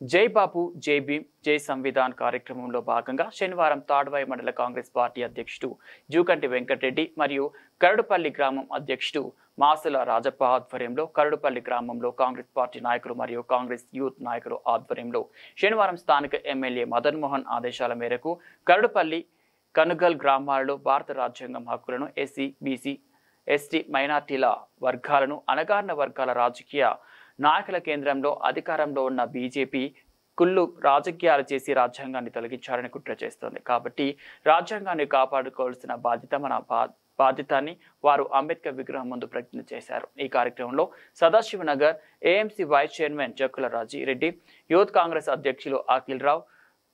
జై బాపు జై భీమ్ జై సంవిధాన్ కార్యక్రమంలో భాగంగా శనివారం తాడ్వాయి మండల కాంగ్రెస్ పార్టీ అధ్యక్షుడు జూకంటి వెంకటరెడ్డి మరియు కరడుపల్లి గ్రామం అధ్యక్షుడు మాసల రాజప్ప ఆధ్వర్యంలో కరడుపల్లి గ్రామంలో కాంగ్రెస్ పార్టీ నాయకులు మరియు కాంగ్రెస్ యూత్ నాయకులు ఆధ్వర్యంలో శనివారం స్థానిక ఎమ్మెల్యే మదన్ మోహన్ ఆదేశాల మేరకు కరడుపల్లి కనుగల్ గ్రామాలలో భారత రాజ్యాంగం హక్కులను ఎస్సీ బీసీ ఎస్టీ మైనార్టీల వర్గాలను అణగారిన వర్గాల రాజకీయ నాయకుల కేంద్రంలో అధికారంలో ఉన్న బీజేపీ కుళ్ళు రాజకీయాలు చేసి రాజ్యాంగాన్ని తొలగించాలని కుట్ర చేస్తోంది కాబట్టి రాజ్యాంగాన్ని కాపాడుకోవాల్సిన బాధ్యతని వారు అంబేద్కర్ విగ్రహం ముందు ప్రతిజ్ఞ చేశారు। ఈ కార్యక్రమంలో Sadashivnagar AMC vice chairman Jakkula Rajireddy, youth Congress అధ్యక్షులు అఖిల్ రావు,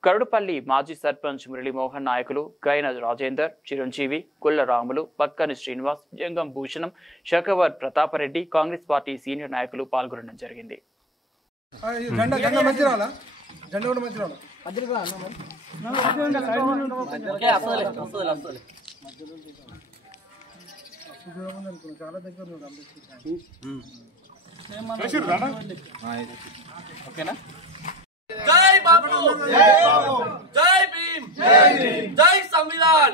కరడుపల్లి మాజీ సర్పంచ్ మురళీమోహన్ నాయకులు గైన రాజేందర్, చిరంజీవి, కుల్ల రాములు, పక్కని శ్రీనివాస్, జంగం భూషణం, షకవర్ ప్రతాపరెడ్డి, కాంగ్రెస్ పార్టీ సీనియర్ నాయకులు పాల్గొనడం జరిగింది। जय बापू, जय भीम, जय संविधान।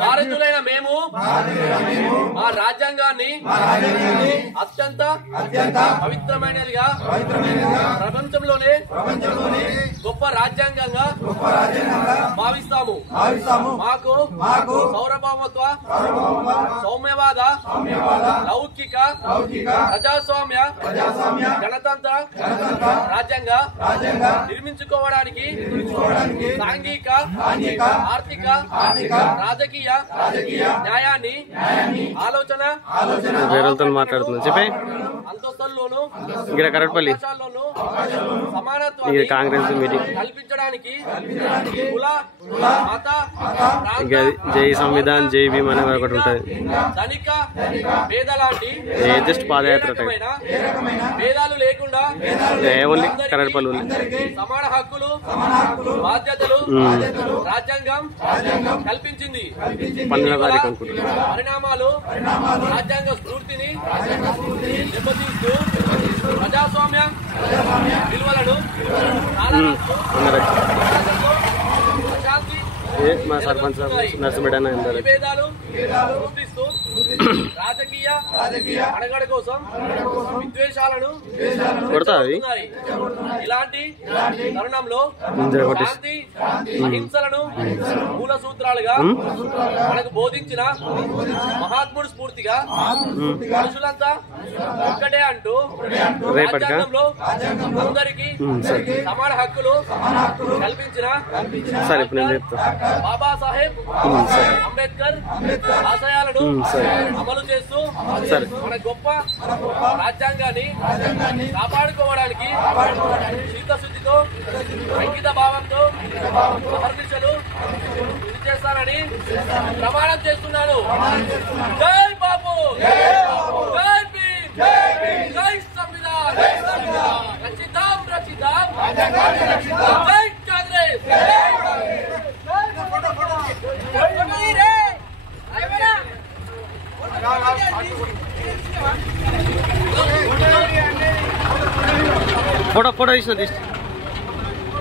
భారతీయులైన మేము మా రాజ్యాంగాన్ని అత్యంత పవిత్రమైనదిగా ప్రపంచంలోనే గొప్ప రాజ్యాంగంగా భావిస్తాము। మాకు సౌరభౌమత్వ, సౌమ్యవాద, లౌకిక, ప్రజాస్వామ్య, గణతంత్ర రాజ్యాంగ నిర్మించుకోవడానికి సాంఘిక, ఆర్థిక, రాజకీయ న్యాయాన్ని ఆలోచన అంతస్తుల్లోనూ సమానత్వాన్ని కల్పించడానికి కుల, మత, జై సంవిధాన్ జై భీమ్ అనే ఒకటి ఉంటుంది। ధనిక పేద లాంటి భేదాలు లేకుండా సమాన హక్కులు, బాధ్యతలు రాజ్యాంగం కల్పించింది। పరిణామాలు రాజ్యాంగ స్ఫూర్తిని దెబ్బతీస్తూ ప్రజాస్వామ్య విలువలను రాజకీయ అడగడ కోసం విద్వేషాలను ఇలాంటి తరుణంలో శాంతి అహింసలను మూల సూత్రాలుగా మనకు బోధించిన మహాత్ముడు స్ఫూర్తిగా మనుషులంతా ఒక్కటే అంటూ రాజ్యాంగంలో అందరికీ సమాన హక్కులు కల్పించిన బాబాసాహెబ్ అంబేద్కర్ ఆశయాలను అమలు చేస్తూ మన గొప్ప రాజ్యాంగాన్ని కాపాడుకోవడానికి చిత్తశుద్ధితో, అంకిత భావంతో అహర్నిశలు కృషి చేస్తానని ప్రమాణం చేస్తున్నాను। జై బాపు, జై భీమ్, జై సంవిధాన్, రక్షిద్దాం రక్షిద్దాం, జై కాంగ్రెస్। फोटो